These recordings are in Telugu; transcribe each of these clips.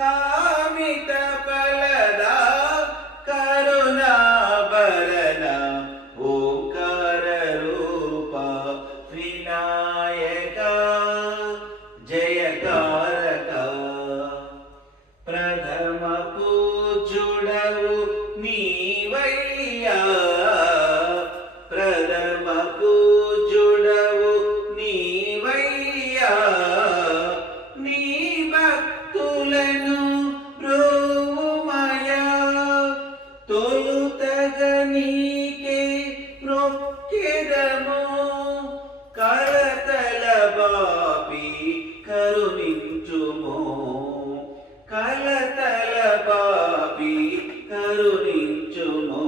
కామిత ఫలద కరుణాభరణ ఓంకార రూప వినాయక జయకారక. ప్రథమ పూజుడవు నీవయ్యా. తొలుతగ నీకే కలతల బాపి కరుణించుము. కలతల బాపి కరుణించుము.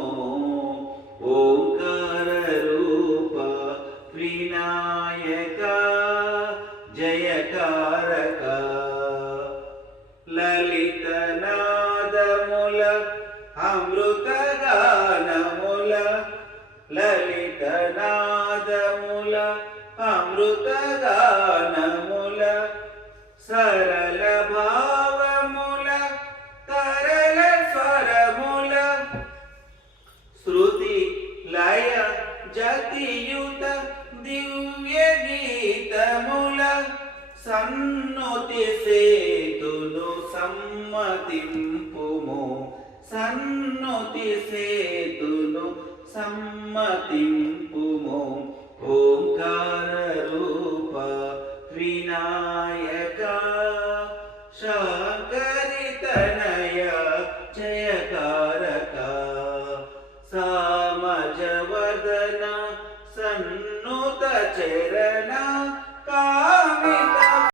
ఓంకార రూప వినాయక జయకారక లలిత అమృతగానముల లలితనాదముల అమృతగానముల సరళ భావముల తరళ స్వరముల శృతి లయ జతియుత దివ్య గీతముల సన్నుతి సేతును సమ్మతింపుము. సన్నుతి సేతును సమ్మతింపుము. ఓంకార రూప వినాయక శాకరితనయ జయకారక. సామజవదన సన్నుత చరణ కా